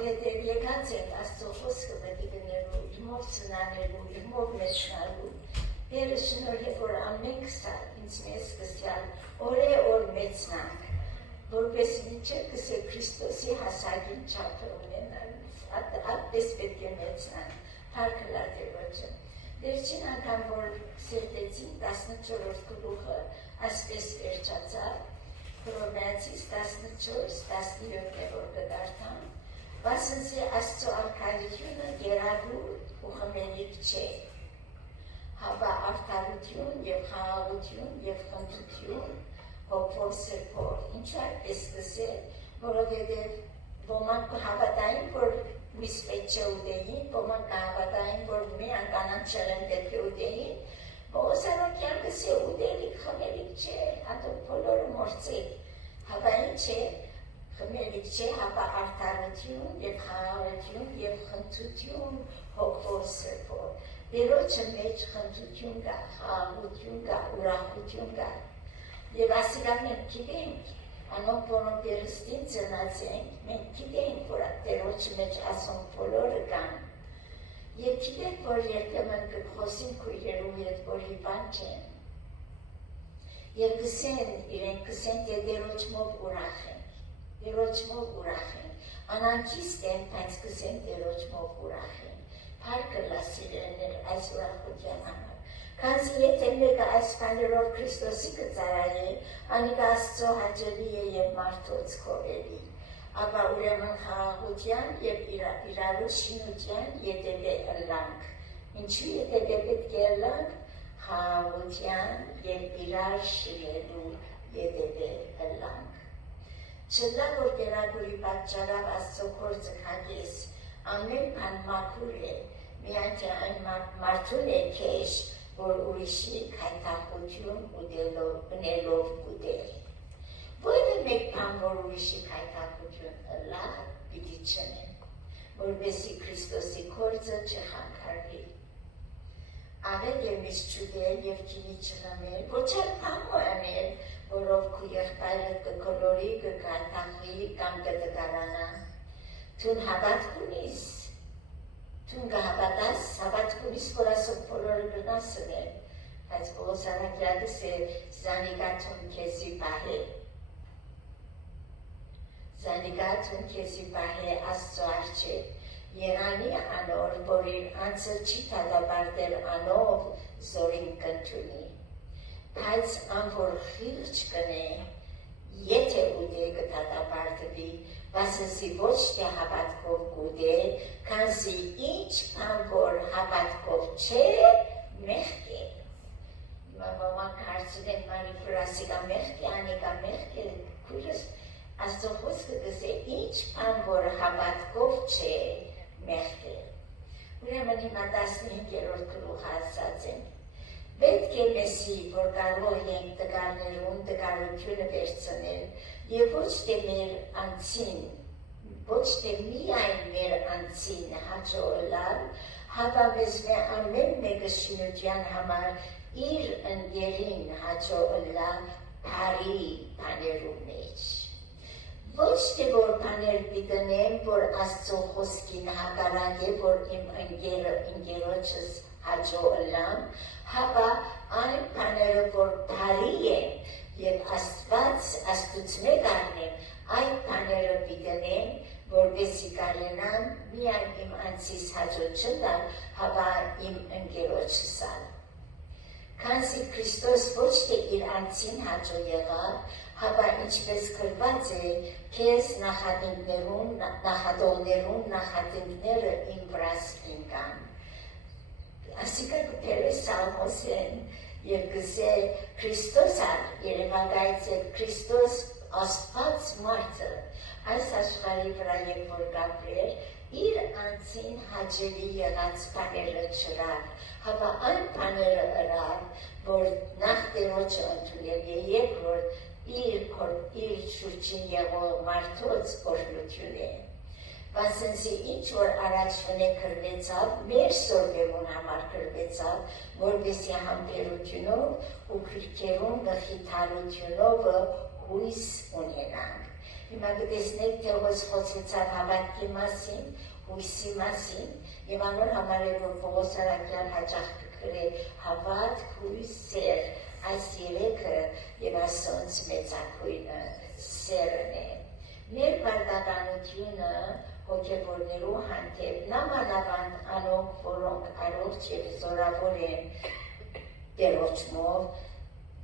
որովհետև եկած ենք Աստծո խոսքը մտիգնելու, իմով ծնանելու, իմով մեջնալու, Տերը շնորհե, որ ամեն կսա ինձ մեզ կսյալ, օր մեծնանք, որպես մինչև կսե Քրիստոսի հասակին չափը ունենալ, այդպես պետք է մեծնանք, թարքը լատերոջը։ Վերջին անգամ, որ սերտեցին 14 գլուխը, ասպես վերջացավ, Հռոմեացիս 14-17 գդարդան, վասնզի Աստծո արքայությունը գերագուր ու խմելիք չէ, հավա արդարություն և խաղաղություն և խնդրություն հոգով սրբով, ինչու այդպես կսել, որովհետև ոմանք կհավատային, որ լույս պետք չէ ուտեին, ոմանք կհավատային, որ մի անկանանչել են պետք է ուտեին, Պողոս Արաքյան կսե ուտելիք խմելիք չէ, հատուկ բոլորը մորցեք, հավա ինչ է, խմելիք չէ, հավա արդարություն և խաղաղություն և խնդրություն հոգով սրբով, Տերոջը մեջ խնդրություն կա, խաղաղություն կա, ուրախություն կա, և ասիկա մենք գիտենք, անոնք որոնք երստին ծնած ենք, մենք գիտենք, որ Տերոջը մեջ ասոնք բոլորը կան, և գիտենք, որ երբեմն կխոսին քույրերու հետ, որ հիպան չեն, և կսեն, իրենք կսեն, թե Տերոջմով ուրախ ենք, Տերոջմով ուրախ ենք, անանջիստ են, բայց կսեն Տերոջմով ուրախ ենք, Փառքը լասիրեներ այս ուրախության համար, քանզի եթե մեկը այս բաներով Քրիստոսի կծարայե, անիկա Աստծո հաճելի է և մարդոց քովելի, ապա ուրեմն խաղաղության և իրարու շինության ետևե ըլլանք, ինչու ետևե պետք է ըլլանք, խաղաղության և իրար շինելու ետևե ըլլանք, չլա որ գերագուրի պատճառավ Աստծո գործը քագես, ամեն բան մաքուր է, միայն թե այն մարդուն է քեշ, որ ուրիշի քայթախություն ունելով կուտել։ Ո՞յն է մեկ բան, որ ուրիշի քայթախություն ըլլա, պիտի չնեն, որպեսզի Քրիստոսի գործը չխանգարվի։ Ավել և միշտ չուտել և քինի չխմել, ոչ էլ բան անել, որով քու եղբայրդ կգոլորի, կքայթախվի կամ կտկարանա։ Թուն հավատք ունիս, թուն կհավատաս, հավատք ունիս, որ ասոք բոլորը գնասն են, բայց Պողոս Արաքյալը է զանիկա թուն քեզի պահե, զանիկա թուն քեզի պահե Աստծո առջև, եղանի անոր, որ իր անձը չի դատապարտել անով զորին կընդունի, բայց ան որ խիղճ կնե, եթե ուտե կդատապարտվի, վասնզի ոչ թե հավատքով կուտե, քանզի ինչ բան որ հավատքով չէ, մեղք է։ Հիմա ոմանք հարցնում են մանի ֆրասիկա մեղք է, անիկա մեղք է, քույրս Աստծո խոսքը գսե ինչ բան որ հավատքով չէ, մեղք է։ Ուրեմն հիմա 15-րդ գլուխը ասած ենք, պետք է մեզի, որ կարող ենք տգարներուն տգարությունը վերցնել և ոչ թե մեր անձին, ոչ թե միայն մեր անձին հաճո ըլլալ, հապա մեզ ամեն մեկը շինության համար իր ընկերին հաճո ըլլալ բարի բաներու մեջ։ Ոչ թե որ բաներ պիտենեմ, որ Աստծո խոսքին հակառակ է, որ իմ ընկերոջս հաճո ըլլամ, հապա այն բաները, որ բարի են, և Աստված աստուծմե կառնեմ, այդ բաները պիտենեմ, որպեսզի կարենամ միայն իմ անձիս հաճո չըլլալ, հապա իմ ընկերոջս ալ։ Քանզի Քրիստոս ոչ թե իր անձին հաճո եղավ, հապա ինչպես գրված է, քեզ նախատողներուն նախատինքները իմ վրաս ինկան։ Ասիկա կպերը Սալմոսեն և գսե Քրիստոս ալ երևակայց է Քրիստոս Աստված մարդը այս աշխարհի վրա երբ որ կապրեր իր անձին հաճելի եղած բաները չրավ, հապա այն բաները ըրավ, որ նախ Տերոջը ընդունել է, երկրորդ իր շուրջին եղող մարդոց օրհնություն է։ Վասնզի ինչ որ առաջվնե կրվեցավ, մեր սորվերուն համար կրվեցավ, որպեսզի համբերությունով ու քրքերուն գլխի թարությունով հույս ունենանք։ Հիմա գտեսնեք, թե ով խոսեցավ հավատքի մասին, հույսի մասին, եւ անոր համարելով Պողոս Արաքյան հաճախ կգրե հավատք, հույս, սեր, այս երեքը եւ ասոնց մեծակույնը սերն է։ Մեր բարդականությունը հոգեվորներու հանդեպ նամանավանդ անոնք, որոնք առողջ եւ զորավոր են դերոճմով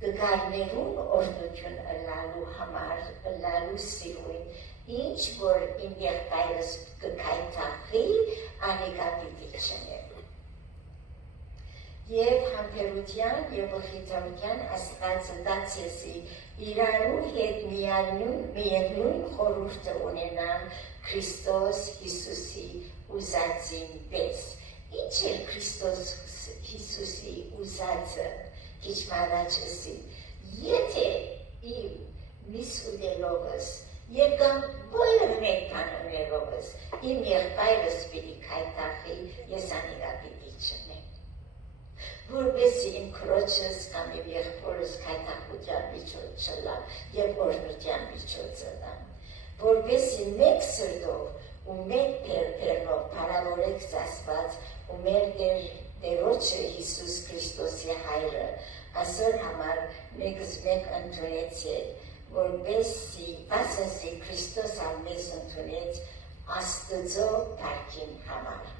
դգարներուն օրդություն ըլլալու համար, ըլլալու սիրույն, ինչ որ իմ եղբայրս կքայթախի, անիկա պիտի չնեմ։ Եվ համբերության եւ խիթարության աստվածը դացեսի իրարու հետ միևնույն խորհուրդը ունենան Քրիստոս Հիսուսի ուզածին պես։ Ինչ է Քրիստոս Հիսուսի ուզածը, քիչ առաջ ասի, եթե իմ միս ուդելովս եւ կամ բոլոր մեկ կանոներովս իմ եղբայրս պիտի քայթախի, ես անիկա պիտի չնեմ։ Որպեսզի իմ քրոջս կամ իմ եղբորս քայթախության միջոց չլա եւ օրհնության միջոցը լա, որպեսզի մեկ սրտով ու մեկ փերփերով փառավորեք Աստված ու մեր Տերոջը Հիսուս Քրիստոսի հայրը, ասոր համար մեկս մեկ ընդունեցեք, որպեսզի ասասի Քրիստոս մեզ ընդունեց Աստծո փառքին համար։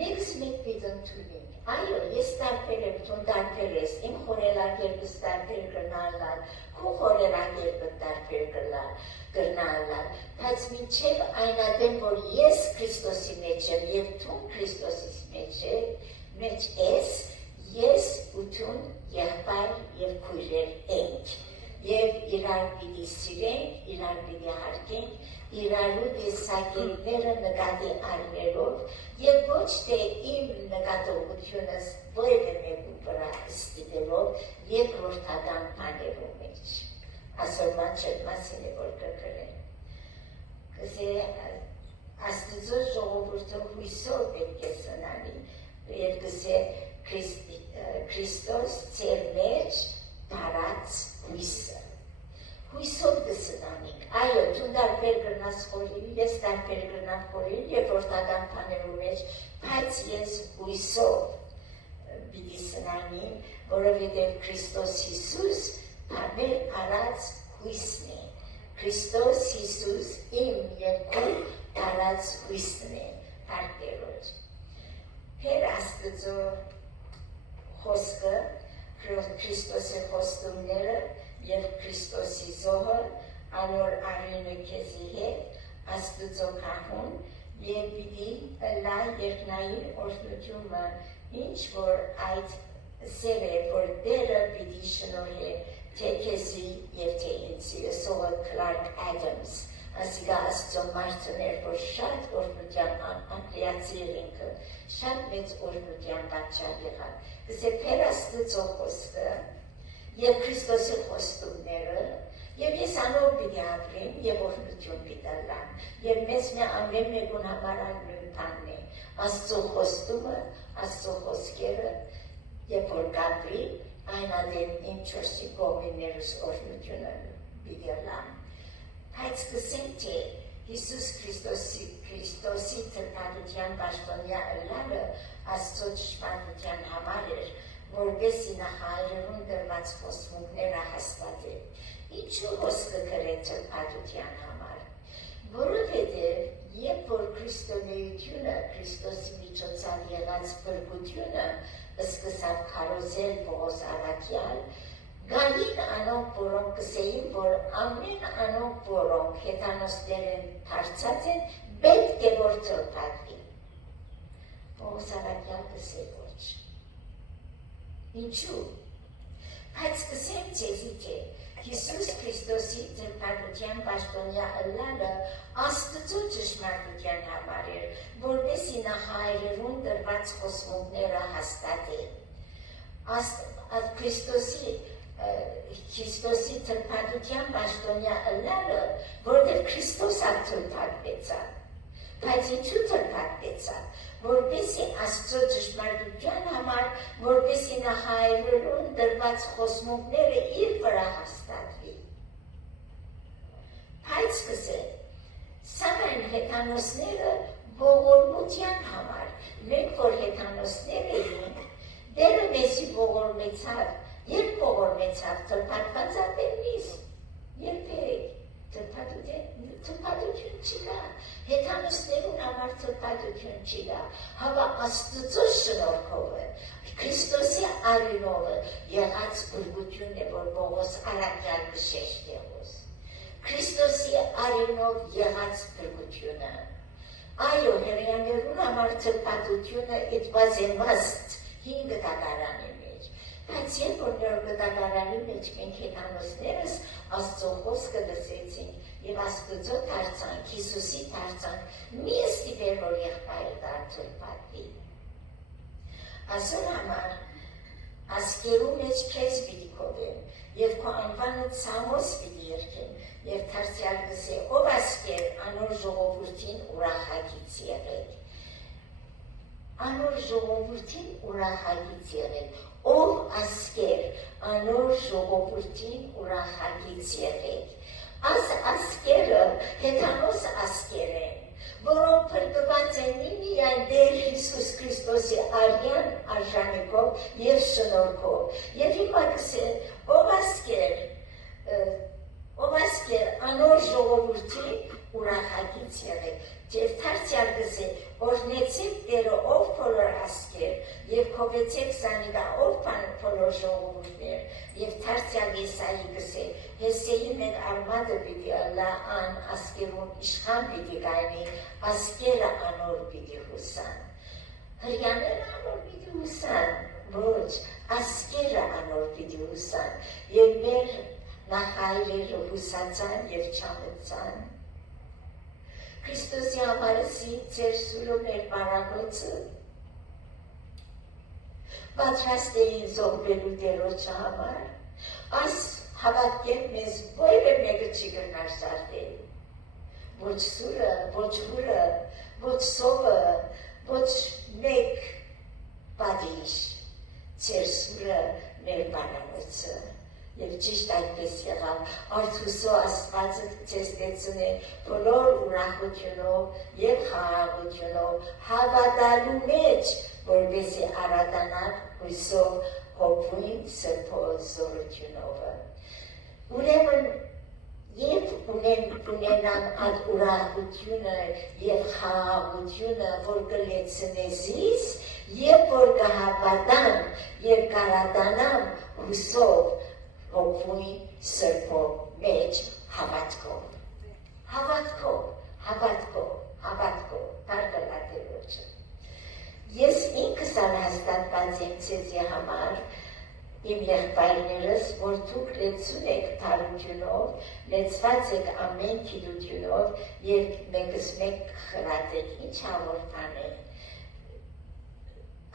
Մեկս մեկ պիտի ընդունենք։ Այո, ես տարբեր եմ, դու տարբեր ես, իմ խորելակերպս տարբեր կրնալալ, քո խորելակերպը տարբեր կրնալալ, բայց մինչև այնադեմ, որ ես Քրիստոսի մեջ եմ եւ դու Քրիստոսի մեջ ես ու դու եղբայր եւ քույրեր ենք եւ իրար պիտի սիրենք, իրար պիտի հարգենք, իրարու տեսակետները նկատի առնելով եւ ոչ թե իմ նկատողությունս որևէ մեկու վրա ստիպելով երկրորդական բաներու մեջ։ Ասորման չէ մասին է որ կգրեմ։ Կսե Աստծո ժողովուրդը հույսով պետք է սնանի եւ կսե Քրիստոս ծեր մեջ տարած հույսը։ Հույսով կսնանենք, այո, դու տարբեր կրնաս խորին, ես տարբեր կրնամ խորին, երկրորդական բաներու մեջ, բայց ես հույսով պիտի սնանիմ, որովհետև Քրիստոս Հիսուս մեր արած հույսն է։ Քրիստոս Հիսուս իմ եւ քո արած հույսն է, Տերոջ։ Հեր Աստծո խոսքը, Քրիստոսի խոստումները եւ Քրիստոսի զոհը անոր արինը քեզի հետ Աստծո քահուն եւ պիտի լա երկնային օրհնությունը ինչ որ այդ սերը որ դերը պիտի շնորհե թե քեզի եւ թե ինձի սովը Clark Adams ասիգա Աստծո մարդներ որ շատ օրհնության անկրիացիր ինքը շատ մեծ օրհնության պատճառ եղան դե Փեր Աստծո խոսքը եւ Քրիստոսի խոստումները եւ ես անոր պիտի ապրեմ եւ օրհնություն պիտի լամ եւ մեզ ամեն մեկուն համար նույն բանն է Աստծո խոստումը Աստծո խոսքերը եւ որ կապրի այնադեմ իմ չորսի կողմերս օրհնությունը պիտի լամ բայց կսենք թե Հիսուս Քրիստոսի տրտադրության պաշտոնյա ըլլալը Աստծո ճշմարտության համար էր որպեսզի նախարարուն դրված խոստումները հաստատե։ Ինչու խոսքը գրեց տրտադրության համար։ Որովհետև երբ որ քրիստոնեությունը Քրիստոսի միջոցով եղած բրգությունը սկսավ քարոզել Պողոս Արաքյան, գալին անոնք որոնք կսեին, որ ամեն անոնք որոնք հետանոստեր են դարձած են, պետք է որ տրտադրվի։ Պողոս Արաքյան կսե ոչ։ Ինչու։ Բայց կսեմ ձեզի թե Հիսուս Քրիստոսի տրտադրության պաշտոնյա ըլլալը Աստծո ճշմարտության համար էր, որպեսզի նախահայրերուն դրված խոստումները հաստատե։ Քրիստոսի տրտադրության պաշտոնյա ըլլալը, որտեղ Քրիստոս տրտադրվեցավ, բայց ինչու տրտադրվեցավ, որպեսզի Աստծո ճշմարտության համար, որպեսզի նախահայրերուն դրված խոստումները իր վրա հաստատվի։ Բայց բայց կսե, սակայն հեթանոսները ողորմության համար, մենք որ հեթանոսներ էինք, դերը մեզի ողորմեցավ, երբ ողորմեցավ, թրփատված ապերնիս, երբեք, թրփատություն չկա, հեթանոսներուն համար թրփատություն չկա, հավա Աստծո շնորհքովը, Քրիստոսի արյունովը եղած բրգությունն է, որ Պողոս Արաքյալ կշեշտելուս, Քրիստոսի արյունով եղած բրգությունը, այո, հրեաներուն համար թրփատությունը it was a must 5 դատարանի մեջ, բայց երբ որ նոր դատարանի մեջ մենք հեթանոսներս Աստծո խոսքը լսեցինք եւ Աստծո դարձանք, Հիսուսի դարձանք, մի ստիպեր որ եղբայրը դարձել պատվի։ Այսօր համար ասկերու մեջ քեզ պիտի կոդեմ եւ քո անվանը ցամոս պիտի երկեմ եւ դարձյալ գսե ով ասկեր անոր ժողովրդին ուրախագից եղեք։ Անոր ժողովրդին ուրախագից եղեք, ով ասկեր անոր ժողովրդին ուրախագից եղեք։ Այս ասկերը հեթանոս ասկեր են, որոնք փրկված են միայն Տեր Հիսուս Քրիստոսի արյան արժանիքով եւ շնորհքով։ Եվ հիմա կսեն, ով ասկեր անոր ժողովրդին ուրախագից եղեք։ Եվ դարձյալ գսե, օրհնեցեք Տերը ով բոլոր ասկեր, եւ քովեցեք Սանիգա ով բոլոր ժողովուրդներ, եւ դարձյալ Եսայի գսե, Հեսեի մեկ արմատը պիտի ըլլա ան ասկերուն իշխան պիտի գայնի, ասկերը անոր պիտի հուսան։ Հրյաները անոր պիտի հուսան, ոչ, ասկերը անոր պիտի հուսան, եւ մեր նախայրերը հուսացան եւ չամեցան։ Քրիստոսի համարսի ձեր սուրումներ պարագոցը պատրաստ էին զոհվելու Տերոջը համար, այս հավատքեր մեզ որևէ մեկը չի կրնար սարդել, ոչ սուրը, ոչ հուրը, ոչ սովը, ոչ մեկ պատիժ, ձեր սուրը մեր պարագոցը։ Եվ ճիշտ այդպես եղավ, արդյուսո Աստվածը ձեզ դեցնե բոլոր ուրախությունով եւ խաղաղությունով հավատալու մեջ, որպեսզի արադանաք հույսով հոգին սրբո զորությունովը։ Ուրեմն երբ ունենամ այդ ուրախությունը եւ խաղաղությունը, որ կլեցնե զիս, երբ որ կհավատամ եւ կարադանամ հույսով հոգին սրբո մեջ հավատքով, բարգալատերոջը։ Ես ինքս հաստատված եմ ձեզի համար, իմ եղբայրներս, որ դուք լեցուն եք թարությունով, լեցված եք ամեն գիտությունով եւ մեկս մեկ խրատեք, ինչ հաղորդան է։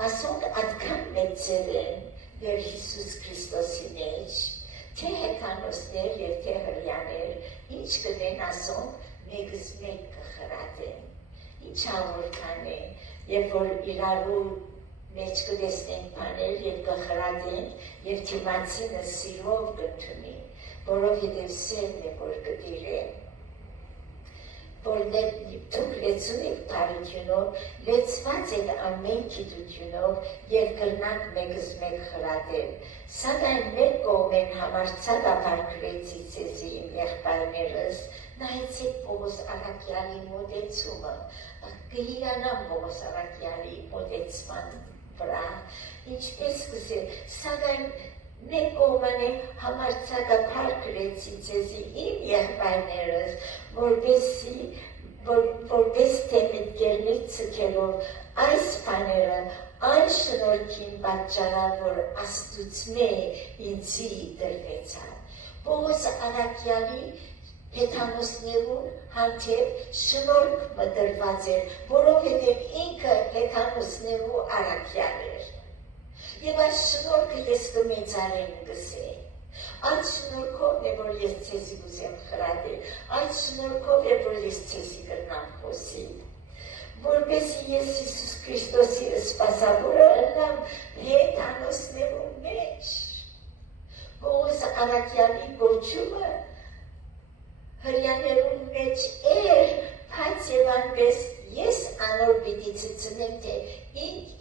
Ասոնք այդքան մեծեր են Տեր Հիսուս Քրիստոսի մեջ, թե հեթանոսներ եւ թե հրյաներ, ինչ կդեն ասոնք, մեկս մեկ կխրատեն, ինչ հաղորդան է, եւ որ իրարու մեջ կտեսնենք բաներ եւ կխրատենք եւ թիմացինը սիրով կընդունի, որովհետեւ սերն է որ կդիրե, որ դուք լեցուն եք բարությունով, լեցված եք ամեն գիտությունով եւ կրնանք մեկս մեկ խրատել, սակայն մեր կողմեն համարձակաբար գրեցի ձեզի իմ եղբայրներս, նայեցեք Պողոս Արաքյալի մոտեցումը, կհիանամ Պողոս Արաքյալի մոտեցման վրա, ինչպես կսել, սակայն մեկ կողմանը համարձակաբար գրեցի ձեզի իմ եղբայրներս, որպես թե մտքերնից ցկելով այս բաները այն շնորհքին պատճառավ, որ Աստծուծմե ինձի դրվեցավ։ Պողոս Արաքյալի հեթանոսներուն հանդեպ շնորհք մտրված էր, որովհետև ինքը հեթանոսներու Արաքյալ էր։ Եվ այս շնորհքը ես կմեծարեմ գսե։ Այդ շնորհքով է, որ ես ցեզի գուզեմ խրատել, այդ շնորհքով է, որ ես ցեզի կրնամ խոսել, որպեսզի ես Հիսուս Քրիստոսի սպասավորը ըլլամ հեթանոսներու մեջ։ Պողոս Արաքյալի գոչումը հրյաներուն մեջ բայց եւ այնպես ես անոր պիտի ցցնեմ թե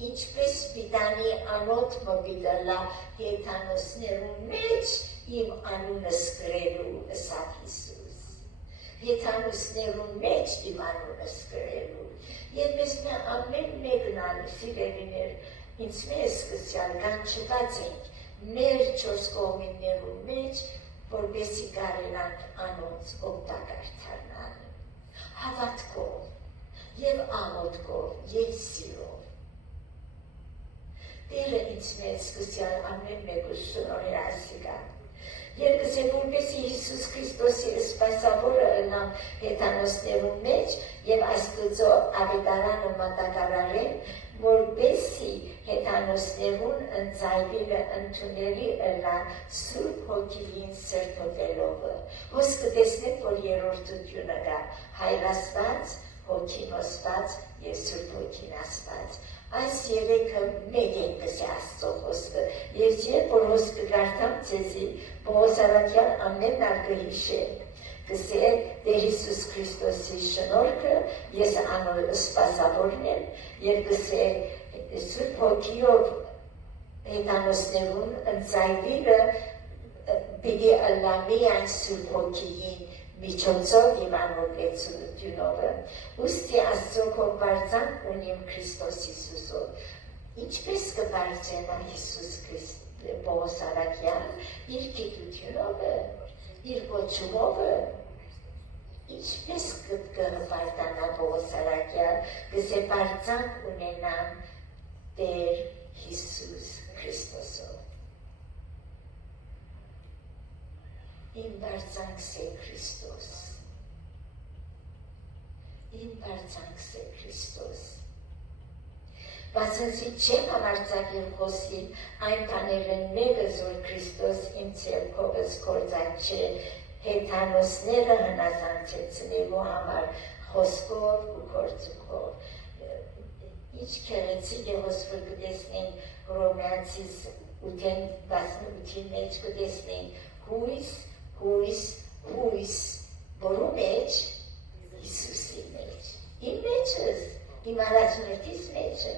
ինչպես պիտանի անոթ մոբիլալա հեթանոսներու մեջ իմ անունը սկրելու ըստ Հիսուս հեթանոսներու մեջ իմ անունը սկրելու եւ ես ամեն մեկն սիրելիներ ինձ մեզ սկսյալ կանչված ենք մեր չորս կողմերու մեջ որպեսի կարենանք անոնց օգտակար դառնալ հավատքով եւ աղոթքով եւ սիրով Տերը ինձ մեզ սկսյալ ամեն մեկը շնորհի ասիկա Երկսե որպեսի Հիսուս Քրիստոսի սպասավորը ընամ հեթանոսներու մեջ եւ Աստծո ավետարանը մատակարարեն որպեսի հեթանոսներուն ընծայվելը ընդունելի ըլա Սուրբ Հոգին սրբոտելով ոս կտեսնեք որ երրորդությունը գա Հայր Աստված, Հոգին Աստված եւ Սուրբ Հոգին Աստված Այս երեքը մեկ են կսի Աստծո խոսքը եւ երբ որ խոսքը գարտամ ցեզի Պողոսարատյան ամեն արկը հիշել կսե Տեր Հիսուս Քրիստոսի շնորհքը ես անոր սպասավորն եմ եւ կսե Սուրբ Հոգիով հեթանոսներուն ընծայվելը պիտի ըլլամի այն Սուրբ Հոգիին միջոցով եւ անոր լեցությունով ուստի Աստծո կորբարձանք ունիմ Քրիստոս Հիսուսով ինչպես կբարձենա Հիսուս Պողոսարատյան իր գիտությունով իր ոչումով ինչպես կբարձանա Պողոսարատյան կսե բարձանք ունենամ Տեր Հիսուս Քրիստոսով Իմ բարձանք սե Քրիստոս Իմ բարձանք սե Քրիստոս Բացնցի չեմ համարձակել խոսիլ այն բաներն մեկը զոր Քրիստոս իմ ցերկովս կործած չէ հեթանոսները հնազանդեցնելու համար խոսքով ու գործով Ինչ քերեցիկ է ոսվոր կտեսնենք Հռոմեացիս 8:18-ի մեջ կտեսնենք հույս, որու մեջ Հիսուսի մեջ, իմ մեջս, իմ առաջնորդիս մեջը,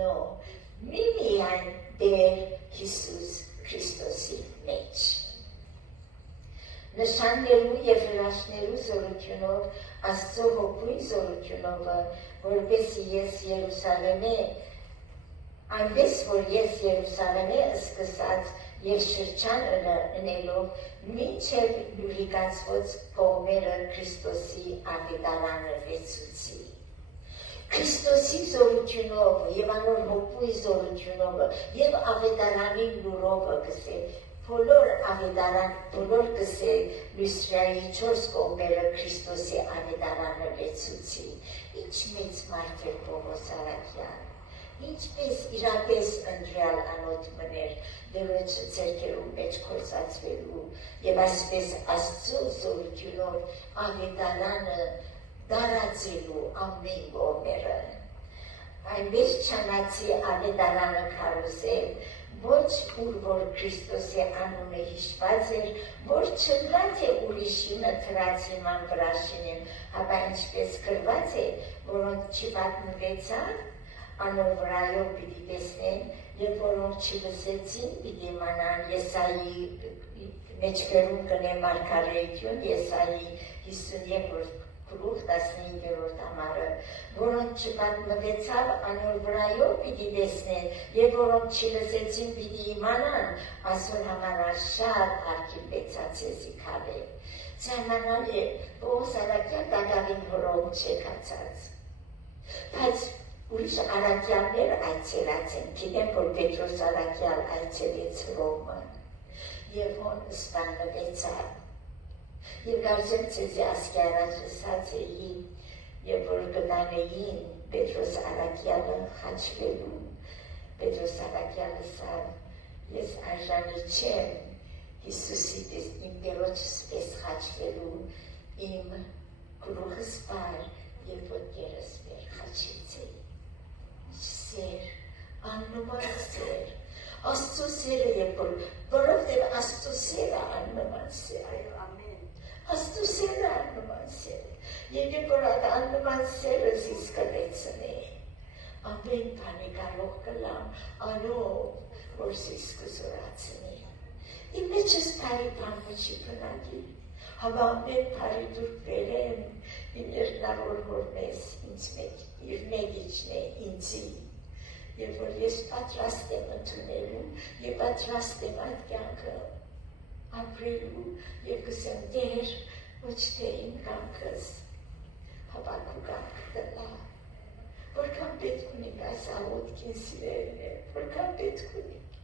no, միայն Տեր Հիսուս Քրիստոսի մեջ։ Նշաններու եւ հրաշներու զորությունով, Աստծո հոգուի զորությունով, որպեսի ես Երուսաղեմե, այնպես որ ես Երուսաղեմե սկսած եւ շրջան ընելով մինչեւ լուրիկացված կողմերը Քրիստոսի ավետարանը լեցուցի Քրիստոսի զորությունով եւ անոր հոգուի զորությունով եւ ավետարանի լուրով կսե բոլոր կսե լուսրայի 4 կողմերը Քրիստոսի ավետարանը լեցուցի ինչ մեծ մարդ է Պողոսարատյան ինչպես իրապես ընտրյալ անոթ մներ դերոջ ցերկերում մեջ կործածվելու եւ այսպես Աստծո զորությունով ավետարանը դարածելու ամեն կողմերը այնպես չանացի ավետարանը քարոզել ոչ ուր որ Քրիստոսի անունը հիշված էր ոչ չգա թե ուրիշի մտրած իման վրա շինեն հապա ինչպես գրված է որոնք չպատնվեցան անոր վրայով պիտի տեսնեն եւ որոնք չլսեցին պիտի իմանան Եսայի մեջքերում կնե մարգարեություն Եսայի 52-րդ գլուխ 15-րդ համարը որոնք չպատնվեցավ անոր վրայով պիտի տեսնեն եւ որոնք չլսեցին պիտի իմանան ասոր համար շատ արգելվեցած էսի քավե ցանանալ է Պողոսարատյան դակավին որոնք չեկացած բայց Ուրիշ արաքյալներ այցելած են, գիտեմ, որ Պետրոս արաքյալ այցելեց Ռոմը և հոն սպանվեցավ և գարժեմ ծեզի ասկի առաջսած էին և որ գնանեին Պետրոս արաքյալը խաչվելու Պետրոս արաքյալը սավ ես արժանի չեմ Հիսուսի իմ դերոչս պես խաչվելու իմ գլուխս պար և ոտքերս վեր խաչեցի Սեր, աննման սեր, Աստծո սերը եկոր, որովհետև Աստծո սերը աննման սեր, Աստծո սերը աննման սեր, Եվ երբ որ այդ աննման սերը զիս կլեցնի, ամեն բանի կարող կլամ անով, որ զիս կզորացնի։ Իմ մեջս բարի բան չի բնակի, հավա ամեն բարի դուր բերեմ, իմ երկնավոր հոր մեզ ինձ մեջ, իր մեգիչն է ինձի, և որ ես պատրաստ եմ ընդունելու, և պատրաստ եմ այդ կյանքը ապրելու, և կսեմ դեր, ոչ թե իմ կամքս, հավաքու կամք դլա, որքան պետք ունիք այս աղոտքին սիրելն է, որքան պետք ունիք։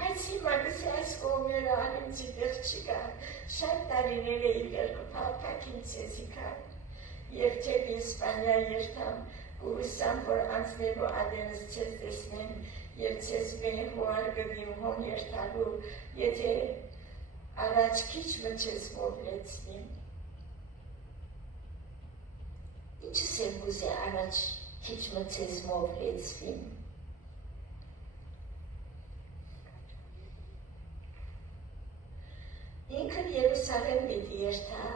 Բայց հիմա գսի այս կողմերը անիմցի դեղ չկա, շատ տարիներ է իվեր կպապակին ծեզի կան, և թեպ Իսպանիա երթամ, կուրսամ, որ անցնելու ադենս ծեզ տեսնեմ, և ծեզ մեն հուար գդիմ հոն երթալու, եթե առաջ քիչ մջես մովլեցնիմ։ Ինչս եմ ուզե առաջ քիչ մջես մովլեցվիմ։ Ինքն Երուսալեմ պիտի երթա,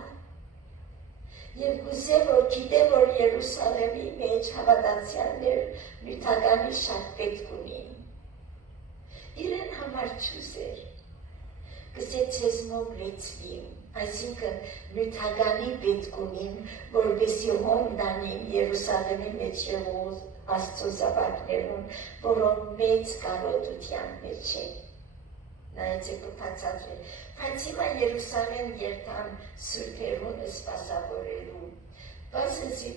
և գուզե, որ գիտե, որ Երուսալեմի մեջ հավատացյալներ նյութականի շատ պետք ունին։ Իրեն համար չուզեր, գսե ցեզ մովլեցվիմ, այսինքն նյութականի պետք ունին, որպեսզի հոն դանիմ Երուսալեմի մեջ եղող Աստծո զավակներուն, որոնք մեծ կարոտության մեջ են։ Նայեցեք կբացատրել, բայց հիմա Երուսալեմ երթան սուրբերուն սպասավորելու, բացնցի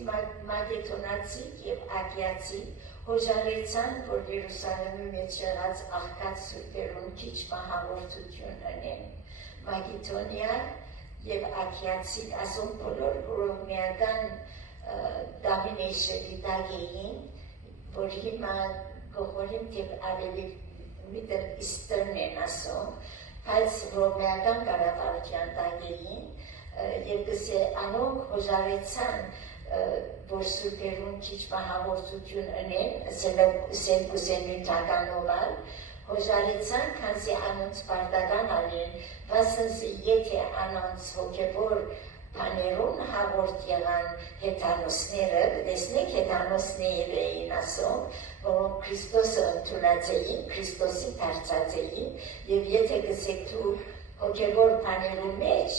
մագետոնացի և ագյացի հոժարեցան, որ Երուսալեմի մեջ եղած աղկած սուրբերուն քիչ մահավորթություն ընեն, մագետոնյա և ագյացի ասոն բոլոր հորովմեական դամինեյշելի դագ էին, որ հիմա գողորիմ թեպ ավելի միտր իստրն են ասում, բայց ռոմեական կառավարության տակ էին, և գսե անոնք հոժարեցան, որ սուրբերուն քիչ մահավորթություն ընեն, սել կուսեն նյութականովալ, հոժարեցան, քանզի անոնց պարտական ալեն, վասնզի եթե անոնց հոգևոր բաներուն հաղորդ եղան հետանոսները, տեսնեք հետանոսներ էին ասում, որոնք Քրիստոսը ընդունած էին, Քրիստոսի դարձած էին, և եթե գսեք դու հոգևոր բաներու մեջ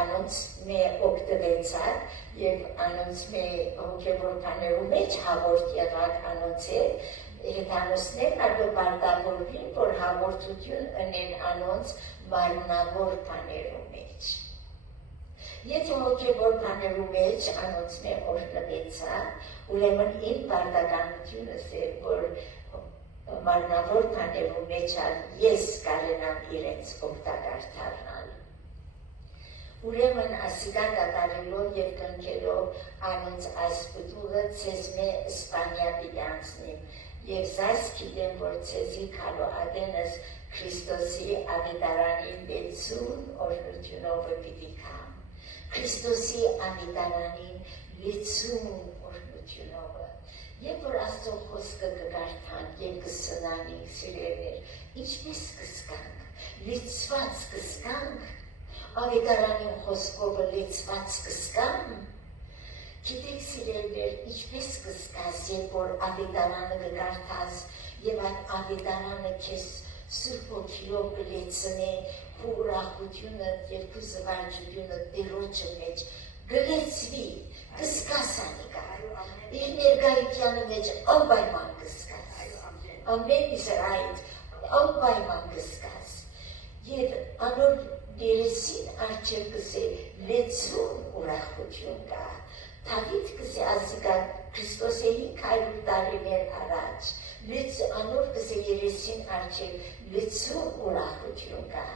անոնց մե օգտվեցաք, և անոնց մե հոգևոր բաներու մեջ հաղորդ եղակ անոնց հետ, հետանոսներն արգոպարտավորվին, որ հաղորդություն ընեն անոնց մարմնավոր բաներու մեջ։ Եթե հոգևոր բաներու մեջ անոնց մե օրհնվեցա, ուրեմն իմ պարտականությունս է, որ մարմնավոր բաներու մեջ ես կարենամ իրենց օգտակար դառնալ։ Ուրեմն ասիկան կատարելով և կնքելով անոնց այս պտուղը ցեզ մե Իսպանիա պիտի անցնիմ, և զայս գիտեմ, որ ցեզի քալո ադենս Քրիստոսի ավետարանի 60 օրհնությունով պիտի կամ։ Քրիստոսի ավետարանին 60 օրհնությունով։ Երբ որ Աստծո խոսքը կգարթանք և կսնանենք սիրելիներ, ինչպես կզգանք, լիցված կզգանք, ավետարանին խոսքով լիցված կզգանք, գիտեք սիրելիներ, ինչպես կզգաս, երբ որ ավետարանը կգարթաս և այդ ավետարանը քեզ Սուրբ Հոգիով կլեցնի ու ուրախությունը և քո զվարճությունը Տիրոջը մեջ գլեցվի, կզգաս անիկար, իր ներկայությանը մեջ անպայման կզգաս, ամեն Իսրայել անպայման կզգաս, և անոր երեսին արջև կսե լեցուն ուրախություն կա, Դավիթ կսե ասիկա Քրիստոսի 500 տարիներ առաջ, անոր կսե երեսին արջև լեցուն ուրախություն կա,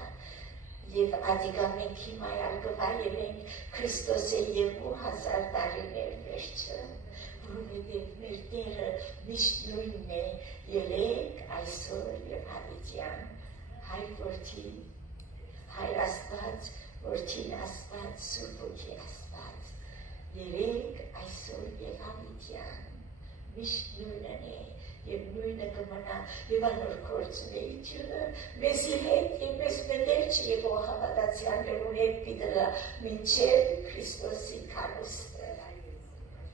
և ադիկա մենք հիմա ալգվայել ենք Քրիստոսի 2000 տարիներ վերջը, որովհետև մեր Տերը միշտ նույնն է, ելեք այսօր և հավիտյան, հայր որդի, հայր Աստված, որդին Աստված, Սուրբ Հոգի Աստված, ելեք այսօր և հավիտյան, միշտ նույնն է, Եվ նույնը կմնա եւ անոր գործունեությունը մեզի հետ եւ մեզ մտել չեղող հավատացյալներուն հետ պիտելա մինչեւ Քրիստոսի քարոստը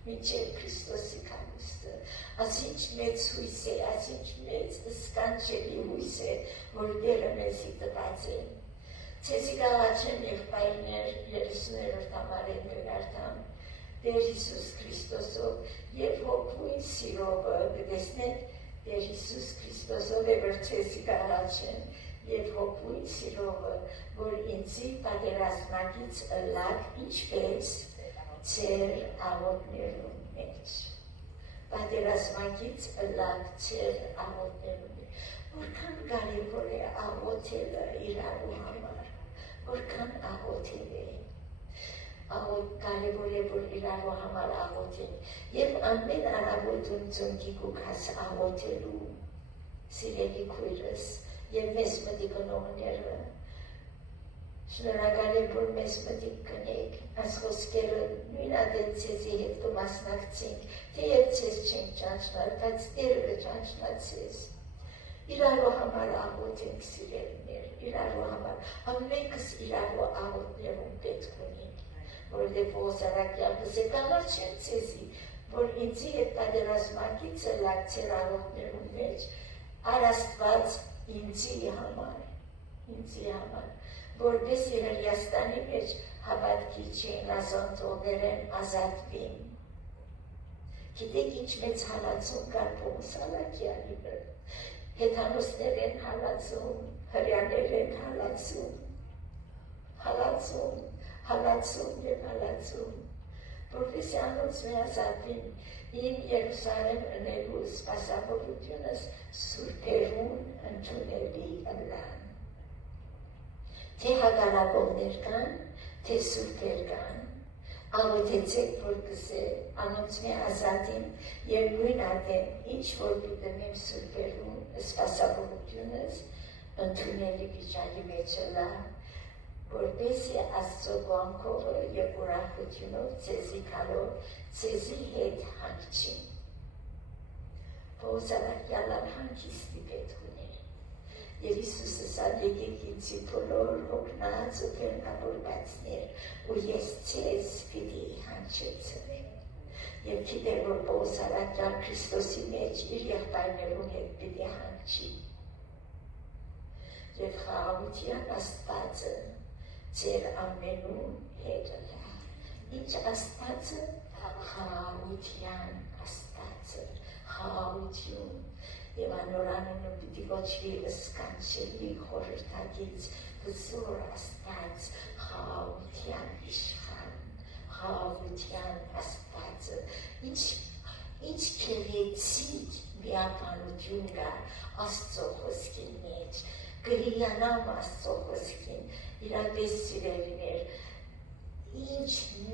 մինչեւ Քրիստոսի քարոստը ասինչ մեծ հույս է ասինչ մեծ սկանչելի հույս է որ Տերը մեզի տված է ցեզի գալաչեմ եղբայրներ 30-րդ համարեն գարտամ Տեր Հիսուս Քրիստոսով եւ հոգույն սիրովը գտեսնեք Տեր Հիսուս Քրիստոսով է որ ցեզի գալաչեմ եւ հոգույն սիրովը որ ինձի պատերազմակից ըլլակ ինչպես ծեր աղոտներում մեջ պատերազմակից ըլլակ ծեր աղոտներում որքան կարևոր է աղոթելը իրարու համար որքան աղոթել է կարևոր է որ իրարու համար աղոթել եւ ամեն առավոտում ծնկի կուքաս աղոթելու սիրելի քույրս եւ մեզ մտիկնողները շնորհակալ եմ որ մեզ մտիկ կնեք այս խոսքերը նույն ադենցեզի հետ կմասնակցենք թեև ցեզ չենք ճանչնալ բայց Տերը կճանչնացես իրարու համար աղոթենք սիրելիներ իրարու համար ամենքս իրարու աղոթներում պետք ունենք որովհետև Պողոսարակյանը զեկալար չեմ ցեզի որ ինձի հետ պատերազմակից ըլլակ ծեր աղոթներում մեջ Աստված ինձի համար որպեսզի Հրեաստանի մեջ հավատքի չէին ազատողներեն ազատվին գիտեք ինչ մեծ հալածում կար Պողոսարակյանի վրա հեթանոսներեն հալածում հրեաներեն հալածում եւ հալածում որպեսզի անոնց միազատվին իմ Երուսաղեմ ընելու սպասավորությունս սուրբերուն ընդունելի ըլլան թե հակառակողներ կան, թե սուրբեր կան, աղոթեցեք որ կսե անոնց միազատին եւ նույն ադեմ ինչ որ պիտեմ սուրբերուն սպասավորությունս ընդունելի վիճակի մեջ ըլլա որպեսզի Աստծո կամքով եւ ուրախությունով ցեզի քալով ցեզի հետ հանգչին Պողոսարակյանը հանգիստի պետք ուներ եւ Հիսուսը սադեկեք ինձի բոլոր հոգնած ու կերնավորվածներ ու ես ցեզ պիտի հանգչեցնեմ եւ գիտեր որ Պողոսարակյան Քրիստոսի մեջ իր եղբայրներուն հետ պիտի հանգչի եւ խաղաղության Աստվածը ծեր ամենուն հետ ըլլա ինչ Աստվածը խաղաղության Աստվածը խաղաղություն եւ անոր անունը պիտի կոչվի սկանչելի խորհրդակից հզոր Աստված խաղաղության իշխան խաղաղության Աստվածը ինչ քերեցիկ միապանություն կա Աստծո խոսքի մեջ կհիանամ Աստծո խոսքին իրապես սիրելիներ ինչ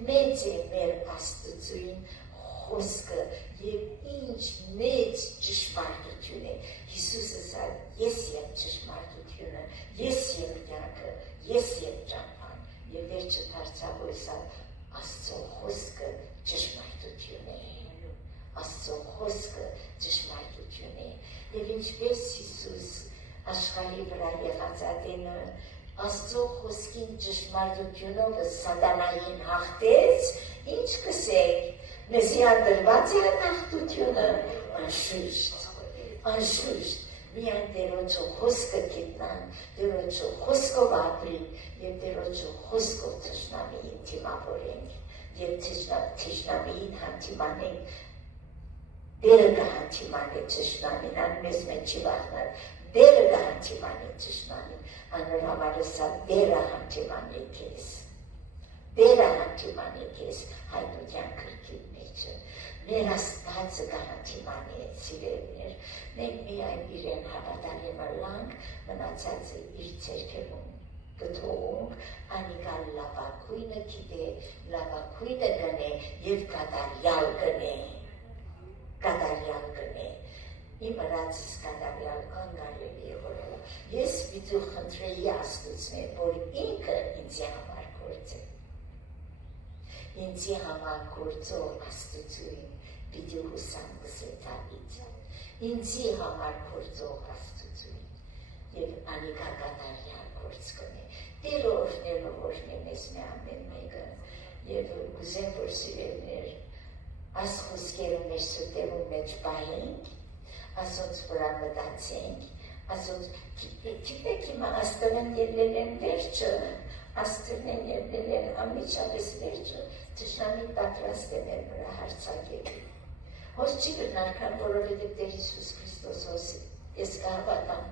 մեծ է մեր Աստծուին խոսքը եւ ինչ մեծ ճշմարտություն է Հիսուսը ասավ ես եմ ճշմարտությունը ես եմ կյանքը ես եմ ճամփան եւ վերջը դարձավ ասավ Աստծո խոսքը ճշմարտություն է Աստծո խոսքը ճշմարտություն է եւ ինչպես Հիսուս աշխարհի վրա եղած ադենը Աստծո խոսքին ճշմարտությունով սատանային հաղթեց ինչ կսեք մեզի անդրված է հաղթությունը անշուշտ միայն Տերոջը խոսքը գիտնան Տերոջը խոսքով ապրին եւ Տերոջը խոսքով թշնամիին թիմավորենք եւ թշնամիին հանդիմանենք Տերը կհանդիմանե թշնամին մեզ մեջ չի վախնալ Տերը կհանդիմանե թշնամին անոր համար սա Տերը հանդիմանե քեզ Տերը հանդիմանե քեզ հայտնության քրքի մեջը մեր Աստվածը կհանդիմանե սիրելիներ մենք միայն իրեն հավատալի մլանք մնացածը իր ցերքերում կթողում անիկա լավակույնը գիտե լավակույնը գնե եւ կատարյալ գնե իմ ռացս կատարյալ անգարելի է որը ես պիտի խնդրեի Աստծուն որ ինքը ինձի համար գործե ինձի համար գործող Աստծուն պիտի հուսամ կսետավից ինձի համար գործող Աստծուն եւ անիկա կատարյալ գործ կնի Տեր օրհնելով մեզ ամեն մեկը եւ ուզեմ որ սիրելիներ այս խոսքերը մեր սրտերում մեջ պահենք ասոնց վրա մտածենք ասոնց գիտեք հիմա աստղեն ելնել են վերջը աստղեն ելնել են ամիջապես վերջը թշնամին պատրաստ է մեր վրա հարձակելու հոս չի գտնարկան որովհետև Տեր Հիսուս Քրիստոս հոսի ես կհավատամ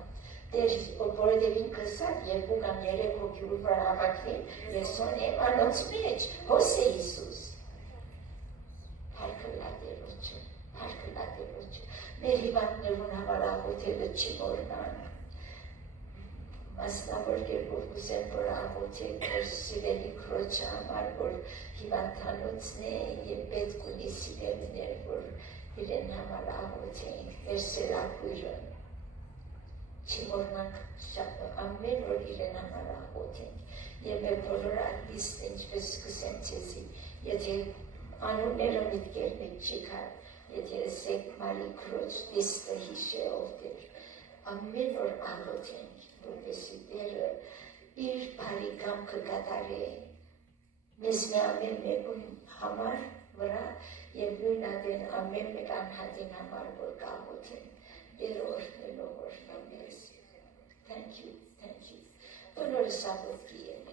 Տեր որովհետև ինքս երկու կամ երեք հոգի վրա հավաքվին եւ սոնեմ անոնց մեջ հոս է Հիսուս Փառք մեր հիվանդներուն համար աղոթելը չի մոռանան մասնավոր կերպով կուզեմ որ աղոթեք մեր սիրելի քրոջը համար որ հիվանդանոցն է եւ պետք ունի սիրելիներ որ իրեն համար աղոթենք մեր սերակույրը չի մոռանանք ամեն որ իրեն համար աղոթենք եւ մեր բոլոր ալիստը ինչպես սկսեմ ցեզի եթե անունները միտքեր մեջ չի կար եթե սեք մարի քրոջ լիստը հիշելով Տեր ամեն որ աղոթենք որպեսզի Տերը իր բարի կամքը կատարի մեզ ամեն մեկուն համար վրա եւ նույն ադեն ամեն մեկ անհատին համար որ կաղոթեն Տերը օրհնելով օրհնամես Thank you բոլորս աղոթքի ենք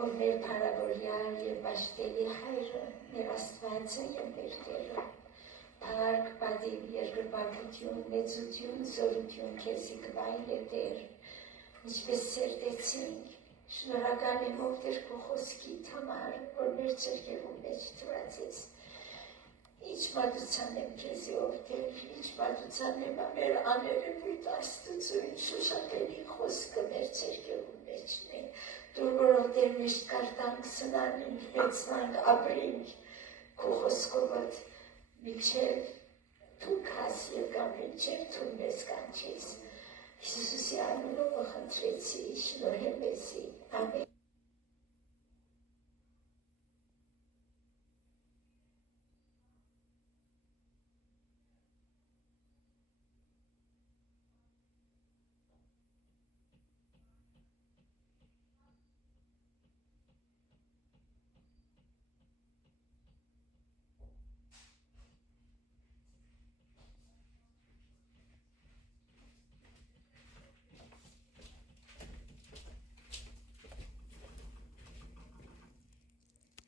որ մեր փառավորյալ եւ աշտելի հայրը մեր Աստվածը եւ մեր Տերը Փառք, պատիվ, երկրպագություն, մեծություն, զորություն քեզի կվայել է Տեր ինչպես սերտեցինք շնորհակալ եմ ով Տեր քո խոսքիդ համար որ մեր ցերկերում մեջ թրացես Ինչ մատուցան եմ քեզի ով Տեր ինչ մատուցան եմ մեր աներևույթ Աստծուն շոշափելի խոսքը մեր ցերկերում մեջն է Դուր որով Տեր միշտ կարտանք սնանենք, մեծնանք, ապրենք, քո խոսքովդ միջև դու կաս և կամ միջև դու մեզ կանչես։ Հիսուսի անունով խնդրեցի, շնորհեմ մեզի, ամեն